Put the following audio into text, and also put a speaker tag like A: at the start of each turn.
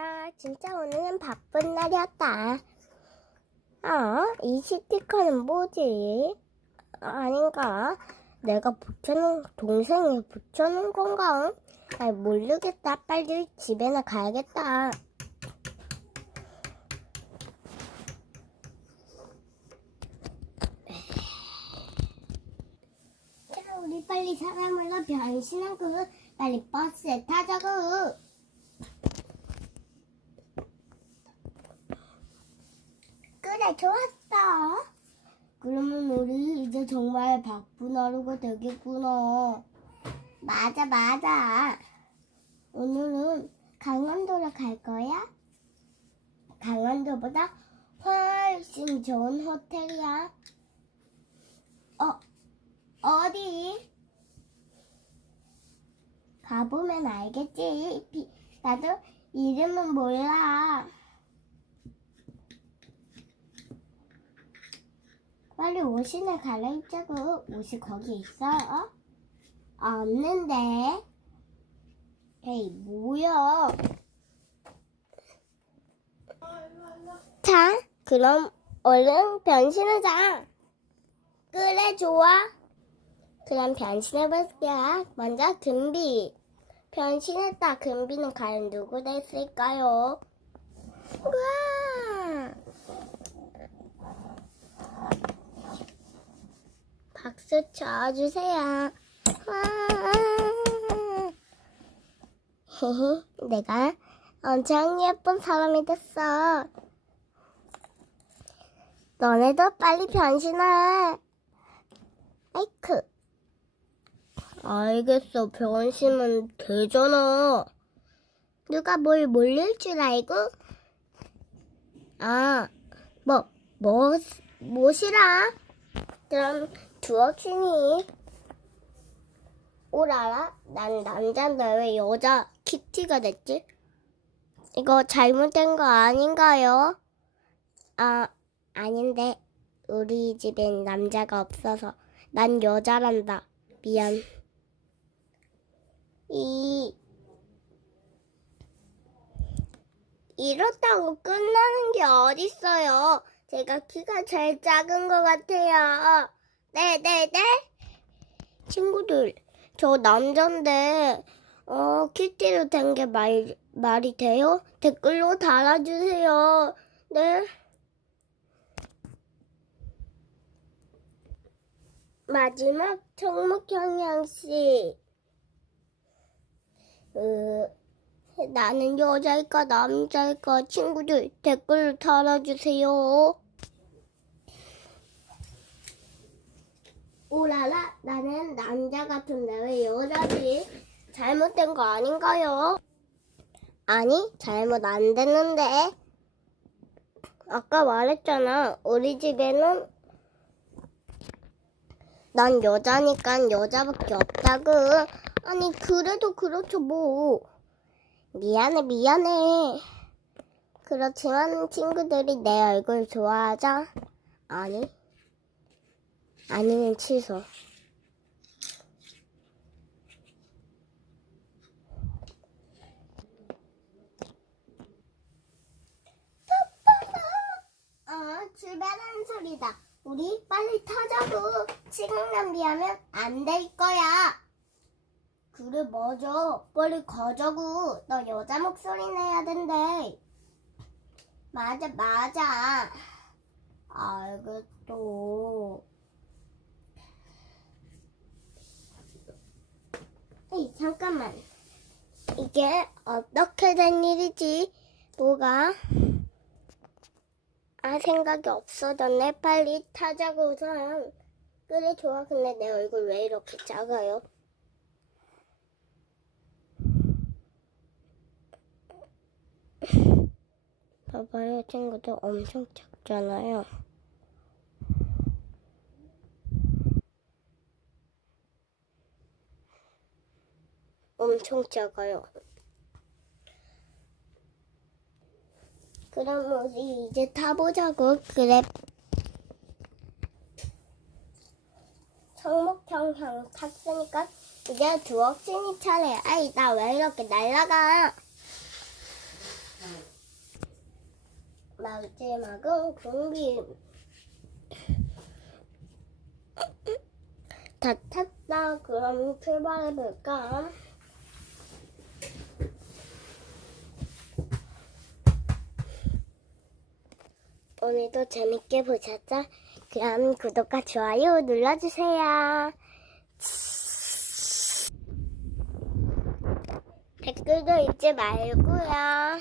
A: 아, 진짜 오늘은 바쁜 날이었다. 어? 이 스티커는 뭐지? 아닌가? 내가 붙여놓은, 동생이 붙여놓은 건가? 아, 모르겠다. 빨리 집에나 가야겠다. 자, 우리 빨리 사람으로 변신하고, 빨리 버스에 타자고. 좋았어. 그러면 우리 이제 정말 바쁜 하루가 되겠구나. 맞아, 맞아. 오늘은 강원도로 갈 거야? 강원도보다 훨씬 좋은 호텔이야. 어, 어디? 가보면 알겠지. 비- 나도 이름은 몰라. 빨리 옷이나 갈아입자고. 옷이 거기 있어? 어? 없는데. 에이, 뭐야. 자, 그럼 얼른 변신하자. 그래, 좋아. 그럼 변신해볼게요. 먼저 금비. 변신했다. 금비는 과연 누구 됐을까요? 우와! 박수 쳐주세요. 내가 엄청 예쁜 사람이 됐어. 너네도 빨리 변신해. 아이크. 알겠어. 변신은 되잖아. 누가 뭘 몰릴 줄 알고? 아, 뭐, 뭐, 뭐시라? 그럼 두억신이 오라라? 난 남잔데 왜 여자 키티가 됐지? 이거 잘못된 거 아닌가요? 아, 아닌데 우리 집엔 남자가 없어서 난 여자란다. 미안. 이 이렇다고 끝나는 게 어딨어요. 제가 키가 제일 작은 것 같아요. 네, 네, 네. 친구들, 저 남잔데, 어, 키티로 된 게 말, 말이 돼요? 댓글로 달아주세요. 네. 마지막 청목경양씨. 으, 나는 여자일까 남자일까 친구들 댓글로 달아주세요. 오라라 나는 남자 같은데 왜 여자지? 잘못된 거 아닌가요? 아니 잘못 안 됐는데 아까 말했잖아 우리 집에는 난 여자니까 여자밖에 없다고 아니 그래도 그렇죠 뭐 미안해, 미안해. 그렇지만 친구들이 내 얼굴 좋아하자? 아니. 아니면 취소. 어, 출발하는 소리다. 우리 빨리 타자고. 시간 낭비하면 안 될 거야. 그래 맞아 빨리 가자고 너 여자 목소리 내야 된대 맞아 맞아 알겠어 에이 잠깐만. 이게 어떻게 된 일이지? 뭐가? 아 생각이 없어졌네. 빨리 타자고 우선. 그래 좋아. 근데 내 얼굴 왜 이렇게 작아요? 봐봐요, 친구들 엄청 작잖아요. 엄청 작아요. 그럼 우리 이제 타보자고. 그래. 청목형형 탔으니까 이제 두억신이 차례. 아이, 나 왜 이렇게 날라가? 마지막은 공기. 다 탔다. 그럼 출발해볼까? 오늘도 재밌게 보셨죠? 그럼 구독과 좋아요 눌러주세요. 댓글도 잊지 말고요.